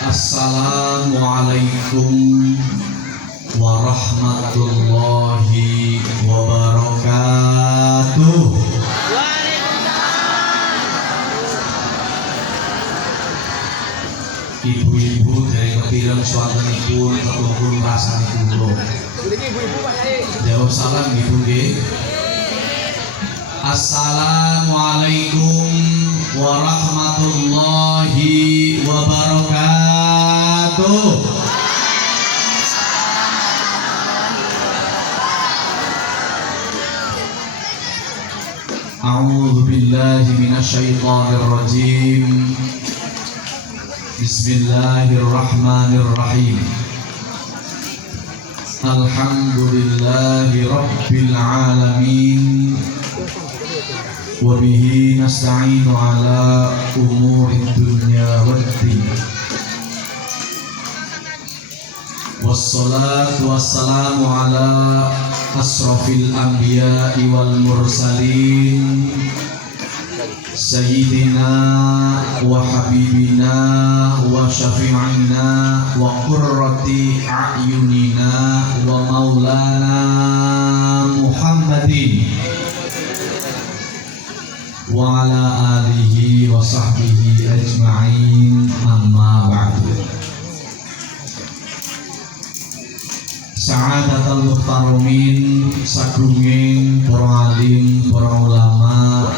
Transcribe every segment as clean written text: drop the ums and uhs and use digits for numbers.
Assalamualaikum warahmatullahi wabarakatuh. Ibu-ibu dari kepiran suatanipun ketungkul rasanipun. Jawab salam ibu nggih. Assalamualaikum warahmatullahi wabarakatuh. A'udzu billahi minasyaitonir rajim. Bismillahirrahmanirrahim. Alhamdulillahi rabbil alamin. Wa bihi nasta'inu ala umurid dunya waddin. Wassalatu wassalamu ala asrafil anbiya'i wal mursalin Sayyidina wa habibina wa syafi'ina wa qurrati a'yunina wa maulana Muhammadin wa ala alihi wa sahbihi ajma'in, amma ba'du. Sa'adatul muhtaromin, sagunging para alim, para ulama,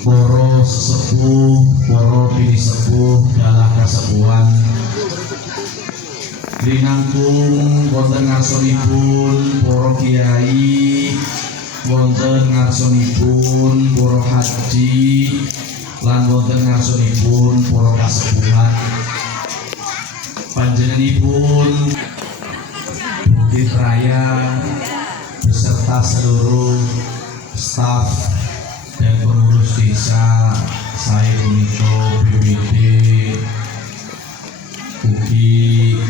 para sesepuh, para bini sepuh dalah kasepuhan rinangkung wonten ngarsanipun para kiai, wonten ngarsanipun para haji, lan wonten ngarsanipun para kasepuhan. Panjenenganipun Bukit Raya beserta seluruh staf dan pengurus desa saya Unito BWD ugi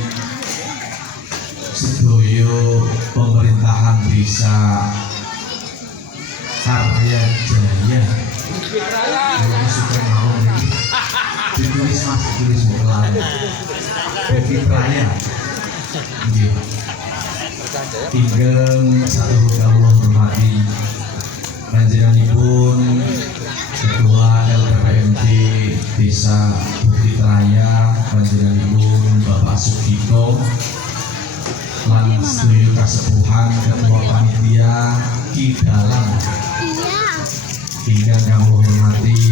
sedoyo pemerintahan desa Karya Jaya. Ini sudah mau Bukit Raya. Ingkang satu kawula hormati panjenenganipun Ketua LPPMD Desa Bukit Raya, panjenenganipun Bapak Sugito lan sedaya kasepuhan Ketua Panitia Ki Dalang. Ingkang kawula hormati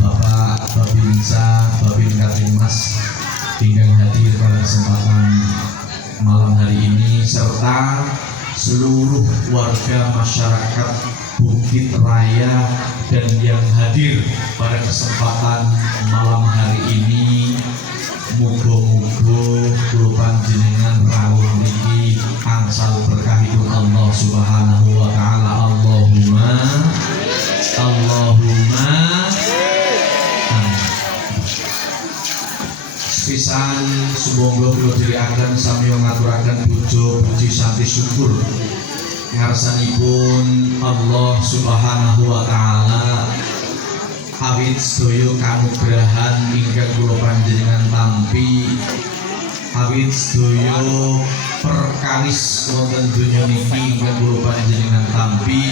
Bapak Babinsa, Babin Katimas ingkang hadir pada kesempatan malam hari ini serta seluruh warga masyarakat Bukit Raya dan yang hadir pada kesempatan malam hari ini. Mugo-mugo kula panjenengan rawuh niki angsal berkahipun Allah Subhanahu wa taala. Allahumma amin. Pisan sumangga kula dherekaken sami ngaturaken puji santi syukur ngarsanipun Allah Subhanahu wa taala. Awit sedaya kanugrahan ingkang kula panjenengan tampi, awit sedaya perkawis wonten donya niki ingkang kula panjenengan tampi,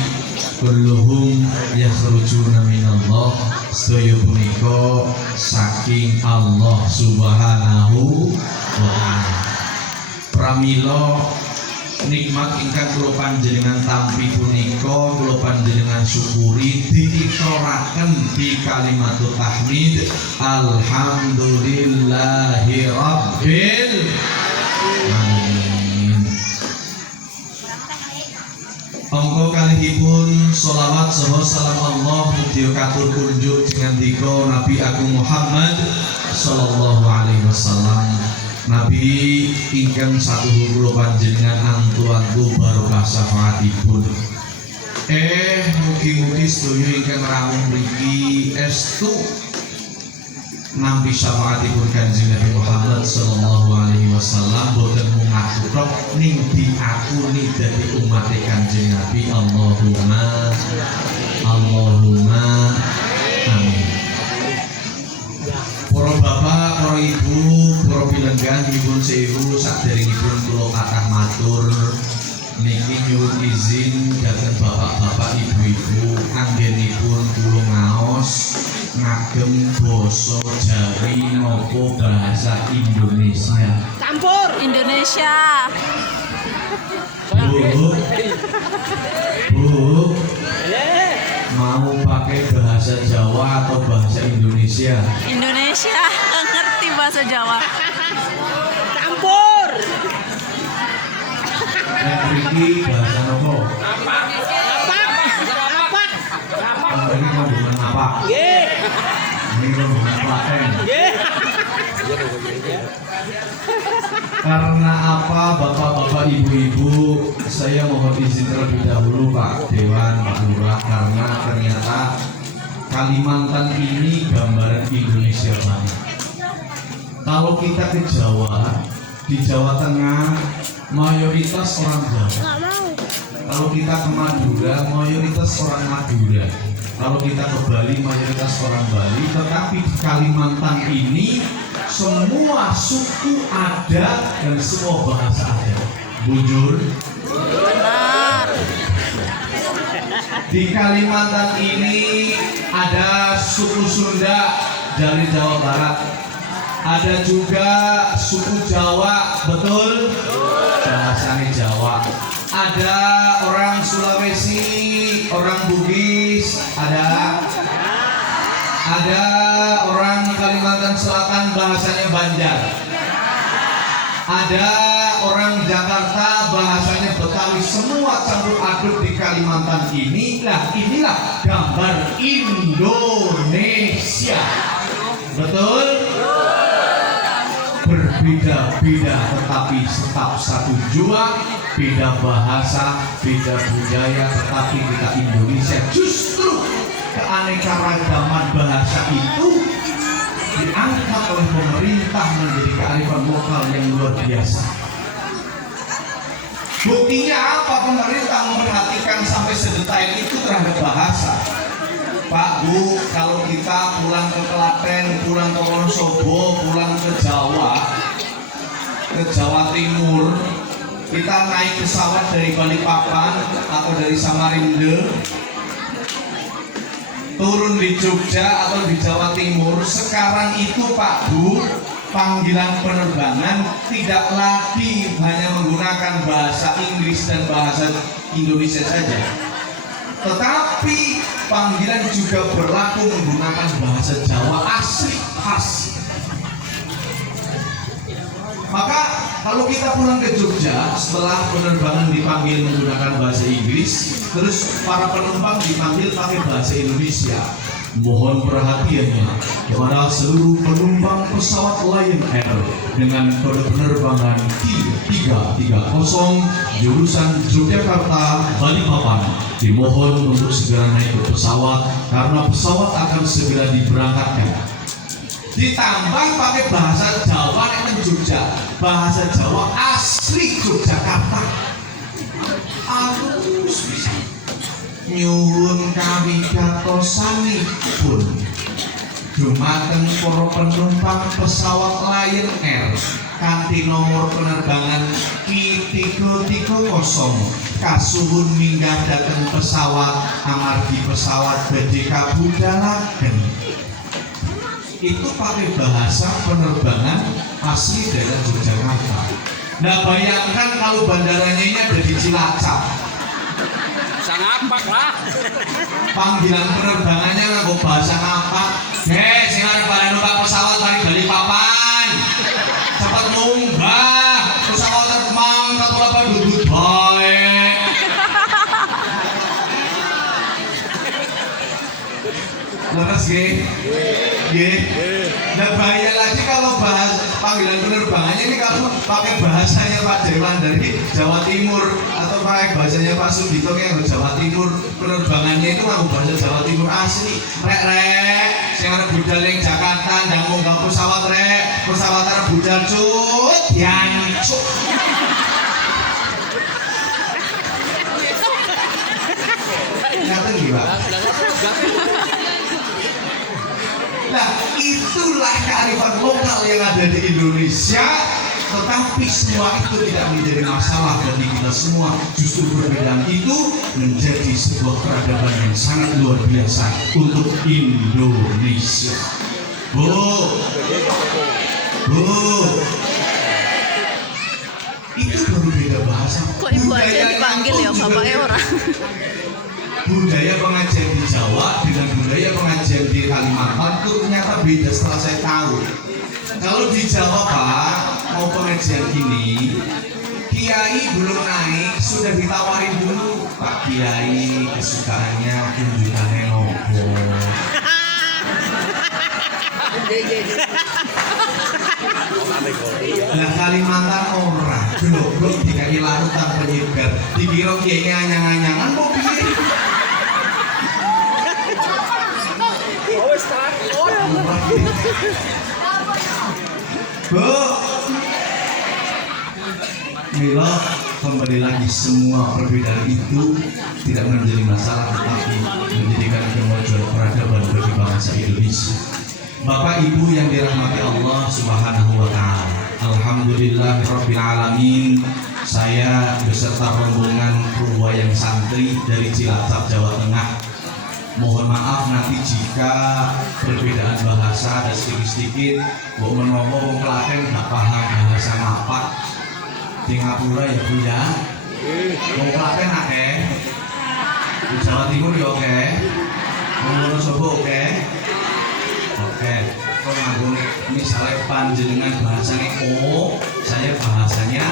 kulluhum yakhrujuna minallah, sedaya punika saking Allah Subhanahu wa taala. Pramila nikmat ingkang kula panjenengan tampi punika kula panjenengan syukuri diitoraken di kalimatut tahmid alhamdulillahi rabbil alamin. Angka kalihipun sholawat saha salam Allah mugia katur kunjuk dingandika Nabi Agung Muhammad sallallahu alaihi wasallam. Nabi ingkang satu kula panjenengan antu-antu barokah syafaatipun. Mugi-mugi sedaya ingkang rawuh mriki estu nampi syafaatipun Kanjeng Nabi Muhammad sallallahu alaihi wasallam boten mung ngaturok ning diakuni dadi umat Kanjeng Nabi. Allahumma amin. Para bapak, para ibu, para pinenggah nyuwun sewu saderengipun kula kathah matur niki nyuwun izin dhateng bapak-bapak ibu-ibu anggenipun kula ngaos ngagem basa Jawi napa bahasa Indonesia. Campur Indonesia. Bu, mau pakai bahasa Jawa atau bahasa Indonesia? Indonesia, nggak ngerti bahasa Jawa. Campur. Ini bahasa nopo? Apa? Ini rombongan apa? Ini rombongan Klaten. Karena apa, bapak-bapak, ibu-ibu, saya mohon izin terlebih dahulu Pak Dewan, Pak Lurah, karena ternyata Kalimantan ini gambaran Indonesia banget. Kalau kita ke Jawa, di Jawa Tengah mayoritas orang Jawa. Kalau kita ke Madura, mayoritas orang Madura. Kalau kita ke Bali, mayoritas orang Bali. Tetapi di Kalimantan ini semua suku ada dan semua bahasa ada. Bujur. Benar. Di Kalimantan ini ada suku Sunda dari Jawa Barat. Ada juga suku Jawa, betul? Bahasanya Jawa. Ada orang Sulawesi, orang Bugis, ada orang Kalimantan Selatan bahasanya Banjar. Ada orang Jakarta bahasanya Betawi, semua campur aduk di Kalimantan ini. Nah, inilah gambar Indonesia. Betul? Berbeda-beda tetapi tetap satu jua, beda bahasa, beda budaya, tetapi kita Indonesia. Justru keanekaragaman bahasa itu diangkat oleh pemerintah menjadi kearifan lokal yang luar biasa. Buktinya apa? Pemerintah memperhatikan sampai sedetail itu terhadap bahasa. Pak, Bu, kalau kita pulang ke Klaten, pulang ke Wonosobo, pulang ke Jawa, ke Jawa Timur, kita naik pesawat dari Balikpapan atau dari Samarinda, turun di Jogja atau di Jawa Timur, sekarang itu Pak Bu, panggilan penerbangan tidak lagi hanya menggunakan bahasa Inggris dan bahasa Indonesia saja, tetapi panggilan juga berlaku menggunakan bahasa Jawa asli khas. Maka kalau kita pulang ke Jogja setelah penerbangan dipanggil menggunakan bahasa Inggris, terus para penumpang dipanggil pakai bahasa Indonesia, mohon perhatiannya kepada seluruh penumpang pesawat Lion Air dengan kode penerbangan Q330 jurusan Yogyakarta Balikpapan, dimohon untuk segera naik ke pesawat karena pesawat akan segera diberangkatkan. Ditambah pakai bahasa Jawa yang Jogja, bahasa Jawa asli Yogyakarta. Alus bisa nyuwun kawigatosannipun dumateng para penumpang pesawat Lion Air kanthi nomor penerbangan Q330 kasuwun minggah dhateng pesawat amargi pesawat badhe kabudalaken. Itu pakai bahasa penerbangan asli daerah Yogyakarta. Nah bayangkan kalau bandaranya ini ada di Cilacap, ngapak lah. panggilan penerbangannya nganggo bahasa ngapak. Sing arep balen numpak pesawat mari Balikpapan, cepet munggah pesawat terbang katulapan dudut bae. Leres nggih. Nah bahaya lagi kalau bahas panggilan penerbangannya ini kalau pakai bahasanya Pak Dewan dari Jawa Timur atau pakai bahasanya Pak Sudito yang Jawa Timur, penerbangannya itu mau bahasa Jawa Timur asli. Rek, sing arep budal ning Jakarta ndang munggah pesawat pesawat arep budal cut, yancuk. Ngaten nggih, Pak. Nah itulah kearifan lokal yang ada di Indonesia, tetapi semua itu tidak menjadi masalah bagi kita semua. Justru perbedaan itu menjadi sebuah peradaban yang sangat luar biasa untuk Indonesia. Bu, itu baru beda bahasa. Kok ibu aja dipanggil ya bapaknya orang? Budaya pengajian di Jawa dengan budaya pengajian di Kalimantan itu ternyata beda setelah saya tahu. Kalau di Jawa Pak, mau pengajian ini, Kiai belum naik, sudah ditawarin dulu, Pak Kiai kesukaannya kunjungannya nopo. Nah Kalimantan orang, belum dikai larutan penyebar, dikira kiainya anyang-anyangan kok piye? Bu, mila kembali lagi semua perbedaan itu tidak menjadi masalah, tetapi menjadikan kemajuan peradaban bagi bangsa Indonesia. Bapak Ibu yang dirahmati Allah Subhanahu wa Ta'ala, alhamdulillahirabbil alamin. Saya beserta rombongan keluarga yang santri dari Cilacap, Jawa Tengah. Mohon maaf nanti jika perbedaan bahasa ada sedikit-sedikit. Mbok menawa wong Klaten gak paham bahasa ngapak di Ngapura ya Bu ya. Wong Klaten akeh. Di Jawa Timur ya oke. Wong Wonosobo oke. Oke. Kok nganggo misalnya panjenengan bahasanya O, saya bahasanya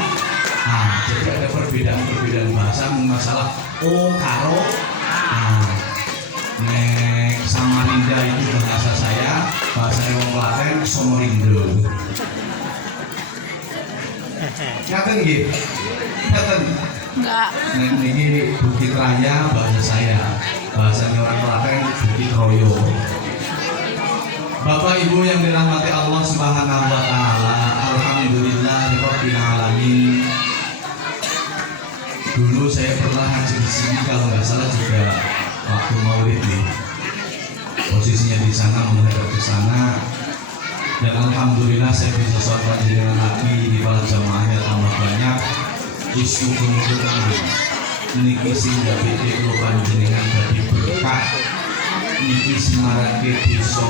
A. Jadi ada perbedaan bahasa masalah O karo A. Nek Samarinda itu bahasa saya, bahasa wong Klaten Somorindo. Ngaten nggih? Ngaten. Enggak. Nek niki Bukit Raya bahasa saya, bahasanya orang Klaten Bukit Royo. Bapak Ibu yang dirahmati Allah Subhanahu wa Ta'ala, alhamdulillahirabbil alamin. Dulu saya pernah ngaji di sini, kalau nggak salah juga waktu Maulid nih. Posisinya di sana menghadap ke sana. Dan alhamdulillah saya bisa sholat panjenengan lagi di para jamaahnya tambah banyak. Isu kemudian niki sing dadi kula panjenengan dadi berkah. Niki semarake desa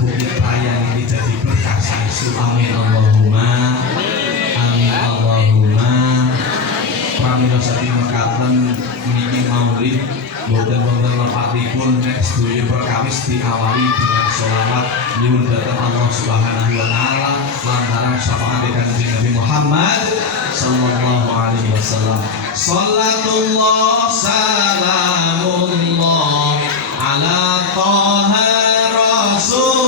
Bukit Raya ini jadi berkah isu. Amin Allahumma. Amin Allahumma. Pramila saking mekaten niki maulid boten wonten lepatipun nek sedaya perkawis diawali dengan sholawat nyuwun dhateng Allah Subhanahu wa taala lantaran syafaat Kanjeng Nabi Muhammad sallallahu alaihi wasallam. Shallatullah salamullah ala Toha Rasulillah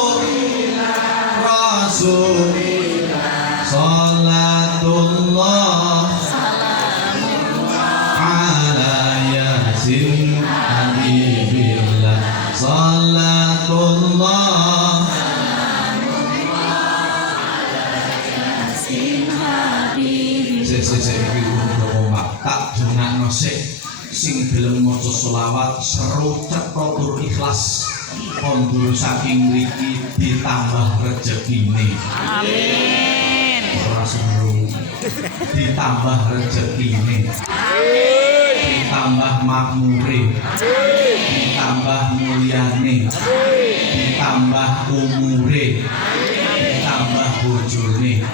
Salatullah ala Yasin Habibillah Salatullah Saya tak jungakno sing gelem maca selawat seru cetha tur ikhlas kondur saking mriki ditambah rezekine. Amin. Ora seru ditambah rezekine. Ditambah makmure. Ditambah mulyane. Ditambah umure. Ditambah bojone.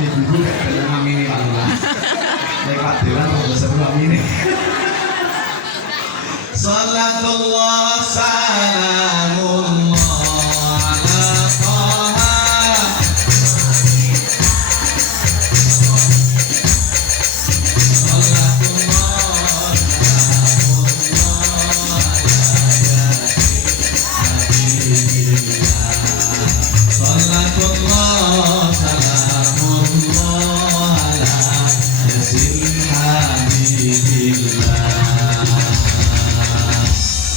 Ibu kayak mami ini Pak Lurah. Lewat dewan mau seru mami ini. Salatullah salamullah ala Toha. Salatullah salamullah ala Habibillah. Salatullah salamullah ala Yasin Habibillah.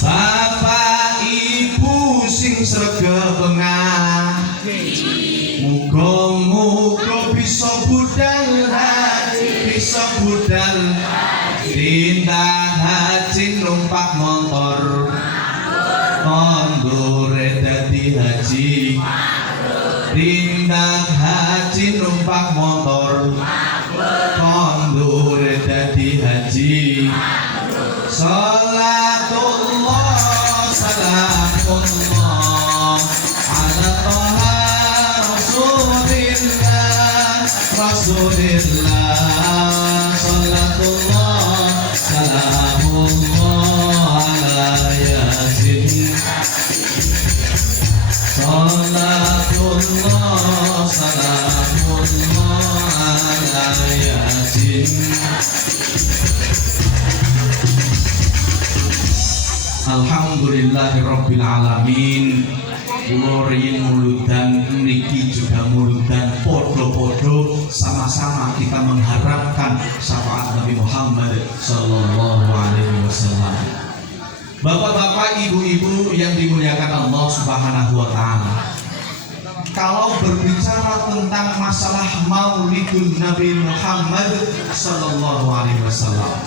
Bapak Ibu sing sregepengah muga-muga bisa budal haji, bisa budal tindak haji numpak motor kondure dadi haji tindak haji numpak motor kondure dadi haji. Salatullah salamullah ala Toha Rasulillah Salatullah salamullah ala Yasin. Salatullah salamullah ala Yasin. Alhamdulillahirabbil alamin. Kula riyin muludan niki juga muludan podo-podo sama-sama kita mengharapkan syafaat Nabi Muhammad sallallahu alaihi wasallam. Bapak-bapak, ibu-ibu yang dimuliakan Allah Subhanahu wa taala. Kalau berbicara tentang masalah Maulidun Nabi Muhammad sallallahu alaihi wasallam,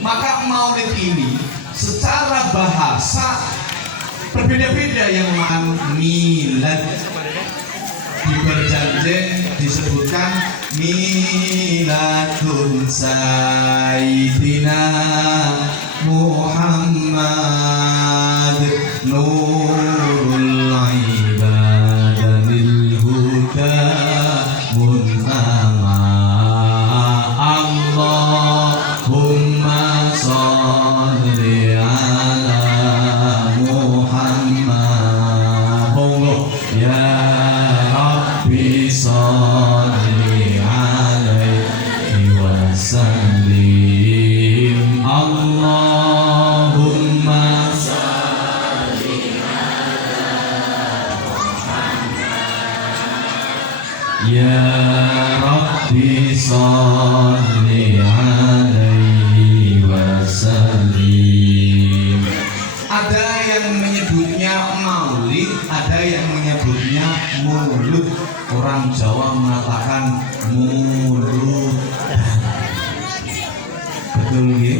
maka maulid ini secara bahasa berbeda-beda. Yang milad di Berjanjeng disebutkan miladun Sayyidina Muhammad nurul ibadanil huda muntama. Allahumma sholli ala Muhammad. Monggo ya Rabbi sholli alaihi wasallim. Allahumma sholli ala Muhammad. Ya Rabbi sholli alaihi wasallim. Ada yang menyebutnya maulid, ada yang menyebutnya mulud. Orang Jawa mengatakan mulud. Betul ya?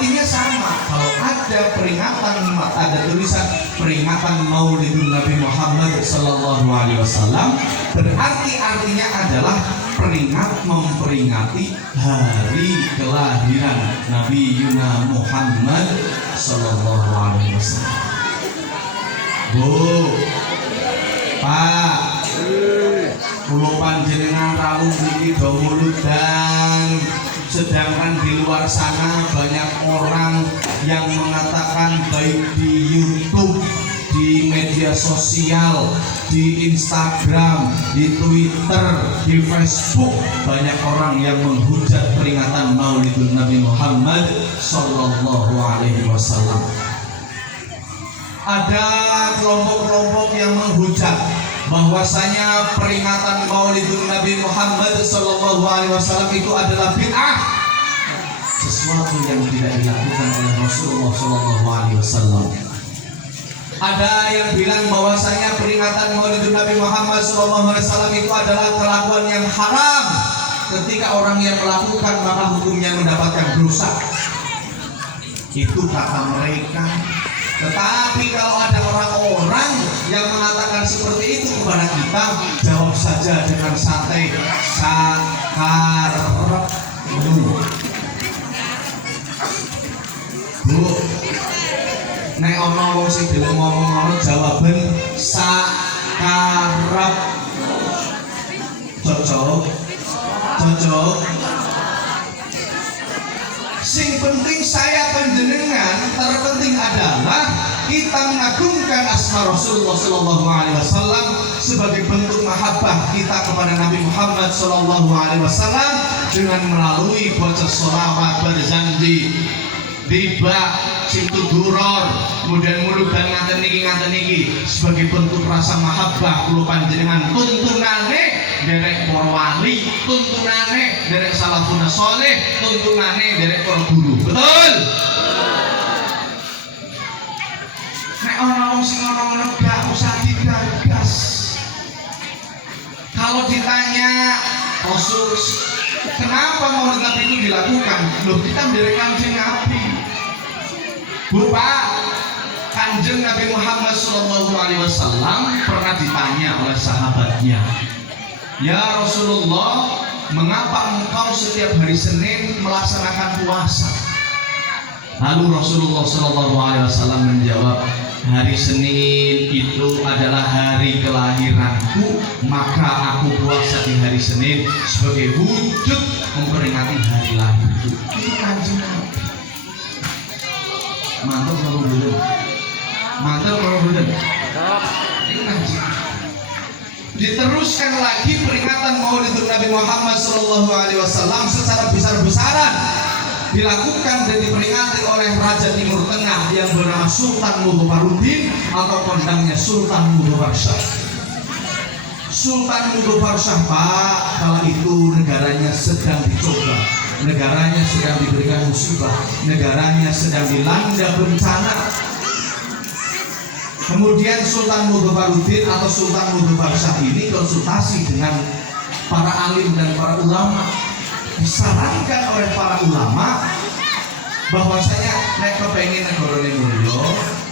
artinya sama. Kalau ada peringatan, ada tulisan peringatan Maulidun Nabi Muhammad Sallallahu Alaihi Wasallam, berarti artinya adalah memperingati hari kelahiran Nabi Yuna Muhammad Sallallahu Alaihi Wasallam. Bu, Pak, kulo panjenengan rawuh niki do muludan. Sedangkan di luar sana banyak orang yang mengatakan baik di YouTube, di media sosial, di Instagram, di Twitter, di Facebook, banyak orang yang menghujat peringatan Maulidun Nabi Muhammad Sallallahu Alaihi Wasallam. Ada kelompok-kelompok yang menghujat bahwasanya peringatan Maulidun Nabi Muhammad Sallallahu Alaihi Wasallam itu adalah bid'ah, sesuatu yang tidak dilakukan oleh Rasulullah Sallallahu Alaihi Wasallam. Ada yang bilang bahwasanya peringatan Maulidun Nabi Muhammad Sallallahu Alaihi Wasallam itu adalah kelakuan yang haram. Ketika orang yang melakukan maka hukumnya mendapatkan dosa. Itu kata mereka. Tetapi kalau ada orang-orang yang mengatakan seperti itu kepada kita, jawab saja dengan santai, sakarep. Bu, nek ana wong sing gelem ngomong ngono jawaben sakarep. Cocok. Sing penting saya panjenengan, terpenting adalah kita mengagungkan asma Rasulullah Sallallahu Alaihi Wasallam sebagai bentuk mahabbah kita kepada Nabi Muhammad Sallallahu Alaihi Wasallam dengan melalui baca sholawat berjanji tiba situ duror kemudian muludan ngaten niki sebagai bentuk rasa mahabbah kula panjenengan tuntunane derek para wali, tuntunane derek salafun saleh, tuntunane derek para guru. Betul? Nek ana wong sing ngono-ngono gak usah digagas. Kalau ditanya Rasul kenapa Maulid Nabi itu dilakukan? Loh, kita menderek Kanjeng Nabi. Bu Pak, Kanjeng Nabi Muhammad Sallallahu Alaihi Wasallam pernah ditanya oleh sahabatnya, ya Rasulullah, mengapa engkau setiap hari Senin melaksanakan puasa? Lalu Rasulullah Sallallahu Alaihi Wasallam menjawab, hari Senin itu adalah hari kelahiranku, maka aku puasa di hari Senin sebagai wujud memperingati hari lahirku. Itu Kanjeng Nabi. Mantap kalau belum. Itu Kanjeng. Diteruskan lagi peringatan Maulidun Nabi Muhammad Sallallahu Alaihi Wasallam secara besar-besaran dilakukan dan diperingati oleh Raja Timur Tengah yang bernama Sultan Mudhafaruddin atau kondangnya Sultan Mudhafarsyah. Sultan Mudhafarsyah, Pak, kala itu negaranya sedang dicoba, negaranya sedang diberikan musibah, negaranya sedang dilanda bencana. Kemudian Sultan Mudhafaruddin atau Sultan Mudhafarsyah ini konsultasi dengan para alim dan para ulama. Disarankan oleh para ulama bahwasanya nek kepengin negarane mulya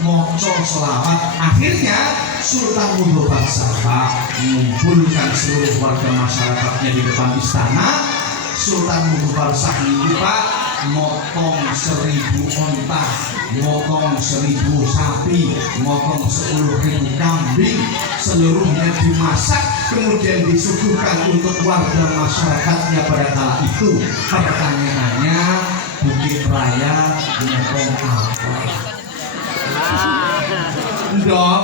maca selawat. Akhirnya Sultan Mudhafarsyah mengumpulkan seluruh warga masyarakatnya di depan istana. Sultan Mudhafarsyah itu Pak motong 1000 onta, motong 1000 sapi, motong 10.000 kambing, seluruhnya dimasak kemudian disuguhkan untuk warga masyarakatnya pada kala itu. Pertanyaannya, Bukit Raya motong apa? Ndok,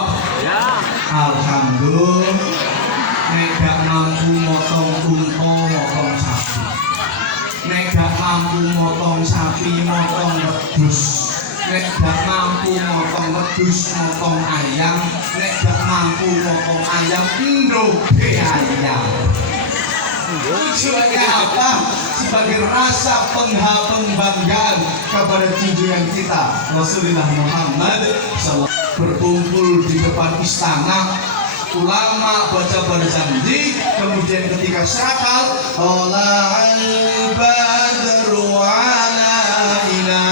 alhamdulillah, nek gak mampu motong unta, motong sapi. Nek gak mampu motong sapi, motong wedhus. Nek gak mampu motong wedhus, motong ayam. Nek gak mampu motong ayam, ndoge ayam. Tujuannya apa? Sebagai rasa pembanggaan kepada junjungan kita Rasulullah Muhammad SAW. Berkumpul di depan istana, ulama baca berjanji, kemudian ketika syakal tala'al badru alaina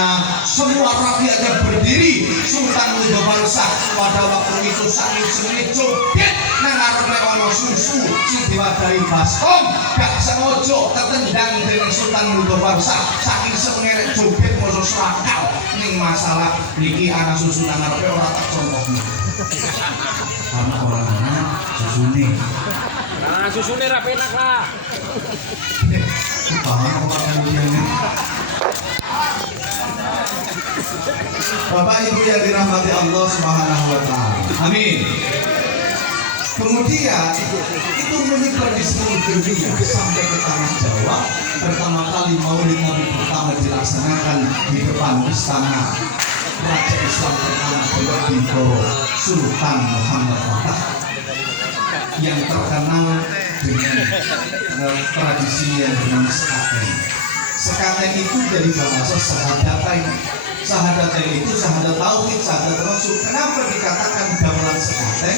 semua rakyatnya berdiri. Sultan Mudawarsa pada waktu itu saking senenge joget nang ngarepe ana susu sing diwadahi baskom, gak sengaja ketendang dening Sultan Mudawarsa saking senenge joget moso serakal ning masalah niki ana susu nang ngarepe ora tak contohno. Karena orang anak susune. Nah, susunya rapi enak lah. Paham apa kemudiannya? Bapak Ibu yang dirahmati Allah Subhanahu wa taala. Amin. Kemudian itu menyebar di seluruh dunia sampai ke tanah Jawa. Pertama kali Maulid Nabi pertama dilaksanakan di depan istana Raja Islam pertama Diponegoro Sultan Muhammad Fatah yang terkenal dengan tradisi yang bernama sekaten. Sekaten itu dari bahasa sahadatain. Sahadatain itu sahadat tauhid, sahadat rasul. Kenapa dikatakan gamelan sekaten?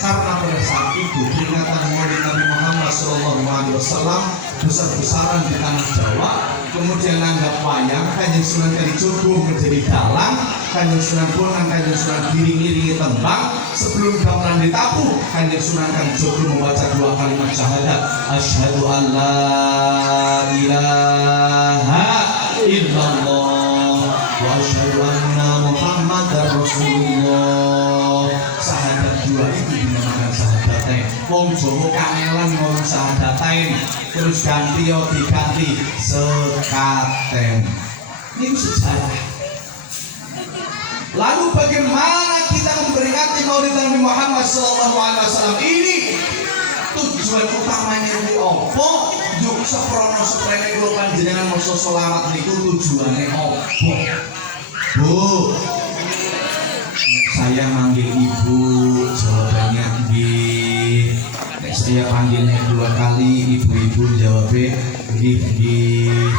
Karena pada saat itu peringatan Maulid Nabi Muhammad SAW besar-besaran di tanah Jawa. Kemudian nanggap wayang, Kanjeng Sunan Kalijogo menjadi dalang, Kanjeng Sunan Bonang, Kanjeng Sunan diiringi tembang. Sebelum gamelan ditabuh, Kanjeng Sunan Kalijogo membaca 2 kalimat syahadat, asyhadu an la ilaha illallah wa asyhadu anna Muhammadar Rasulullah. Sahadat 2 itu dinamakan sahadatain. Wong Jawa kangelan ngomong sahadatain, terus ganti diganti sekaten. Ini sejarah. Lalu bagaimana kita memperingati Maulid Nabi Muhammad SAW ini? Tujuan utamanya ini opo? Yuk seprono seprene kula panjenengan maca selawat niku tujuane opo? Bu, saya manggil ibu, jawabannya nggih. Saya panggilnya 2 kali, ibu-ibu jawabnya nggih nggih.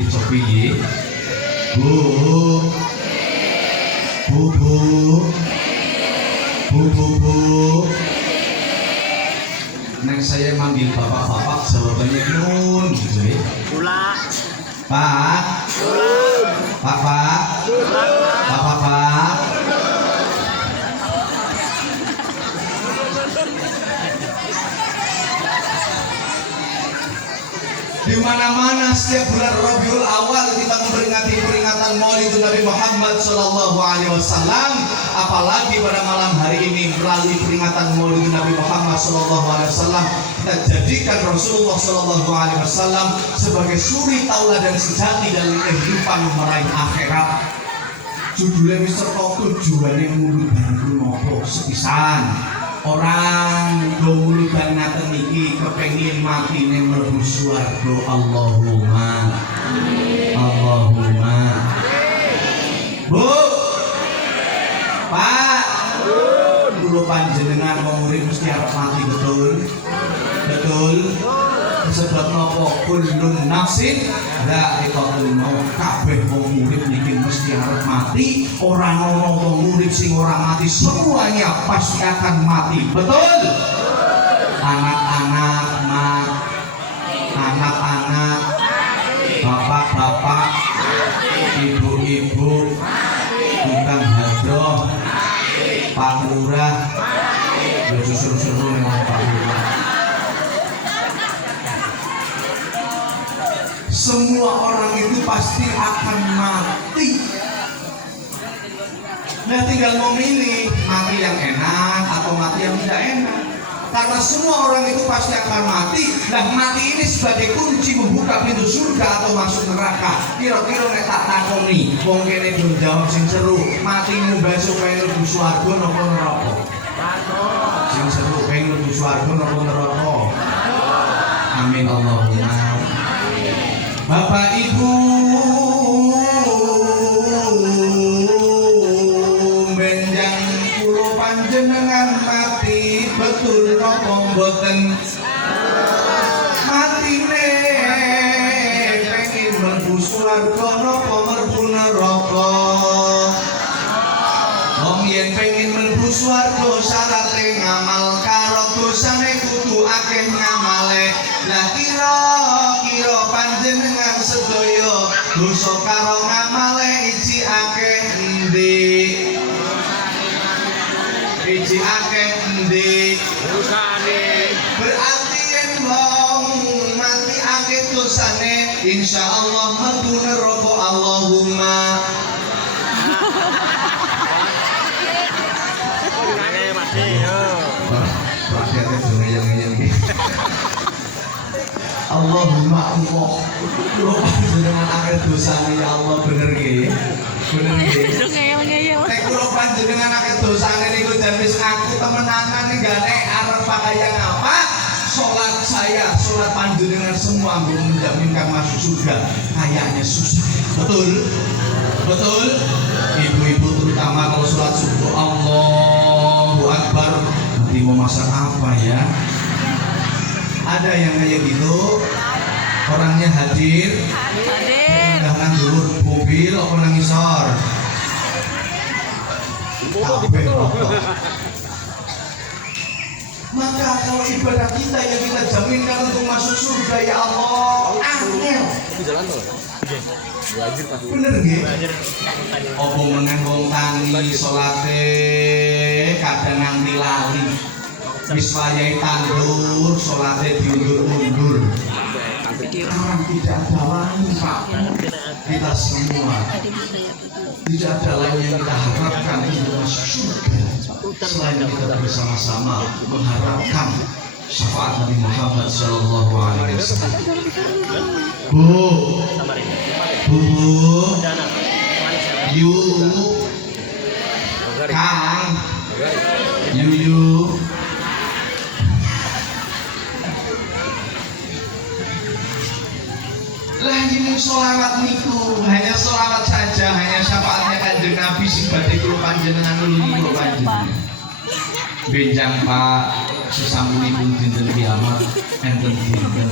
Dicobi nggih. Bu. Bu. Neng saya manggil bapak-bapak jawabannya nun gitu ya. Pak. Bapak. Bapak. Di mana-mana setiap bulan Rabiul Awal kita memperingati peringatan Maulid Nabi Muhammad SAW. Apalagi pada malam hari ini melalui peringatan Maulid Nabi Muhammad SAW kita jadikan Rasulullah SAW sebagai suri tauladan sejati dalam kehidupan meraih akhirat. Judulnya Mister Tok tujuannya muludan nopo sepisan. Orang dulutan ngaten iki kepengin mati ning mlebu swarga. Allahumma Bu, Pak, dulu panjenengan wong urip mesti arep mati betul. Sebab napa kullun nafsin dha'iqatul maut. Kabeh wong urip niki mesti arep mati. Ora ana wong urip sing ora mati, semuanya pasti akan mati. Betul? Anak-anak, bapak-bapak, ibu-ibu, tukang hadroh, Pak Lurah, ya susul-susul memang Pak Lurah. Semua orang itu pasti akan mati. Nah, tinggal memilih mati yang enak atau mati yang tidak enak. Karena semua orang itu pasti akan mati. Nah, mati ini sebagai kunci membuka pintu surga atau masuk neraka. Kira-kira nek tak takoni, wong kene belum jawab sing seru. Matimu besok pengen mlebu swarga napa neraka? Sing seru pengen mlebu swarga napa neraka? Amin Allahumma. Bapak Ibu, benjang kula panjenengan mati betul napa mboten? Matine pengin mlebu swarga napa mlebu neraka? Wong yen pengin mlebu swarga syaraté ngamal karo dosane kudu akeh ngamale. Lah kira panjenengan sedaya dosa karo ngamale iji siji akeh endi Rusane. berarti yen wong mati akeh dosane insyaallah mlebu neraka Allahumma Nane mati yo. rakyatnya ngeyel-ngeyel iki Allahumma Allah kula panjenengan akeh dosane ya Allah bener nggih bener nggih Ngeyel-ngeyel. nek kula panjenengan akeh dosane niku jan wis ngaku temenanan nenggane arep pakaian apa sholat saya sholat panjenengan semua untuk menjaminkan masuk surga kayaknya susah betul betul ibu-ibu terutama kalau sholat subuh Allahu Akbar nanti mau masak apa ya ada yang kayak gitu orangnya hadir Hadir. udah nang dhuwur mobil apa nang isor kabeh rokok. Maka kalau ibadah kita yang kita jaminkan untuk masuk surga ya Allah angel Jalan tuh. bener nggih apa meneh wong tangi salate kadang nganti lali wis wayahe tandur salate diundur-undur sekarang tidak ada lagi Pak kita semua tidak ada lagi yang kita harapkan untuk masuk surga selain kita bersama-sama mengharapkan syafaat Nabi Muhammad Sallallahu Alaihi Wasallam. Bu, Yu, Kang, Yuyu. Lah ini sholawat niku hanya sholawat saja, hanya syafaatnya kanjeng Nabi sing badhe kula panjenengan nulungi kula panjenengan. Benjang Pak sesampunipun dinten kiamat enten dinten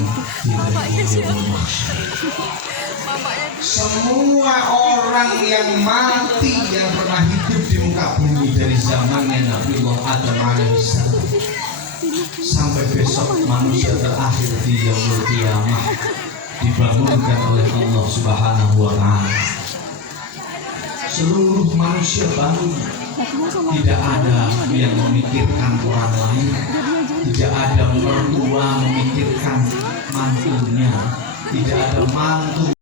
semua orang yang mati yang pernah hidup di muka bumi dari zamannya Nabi Adam alaihissalam sampai besok manusia terakhir di yaumul kiamah dibangunkan oleh Allah Subhanahu wa taala. Seluruh manusia bangun, tidak ada yang memikirkan orang lain, tidak ada mertua memikirkan mantunya, tidak ada mantu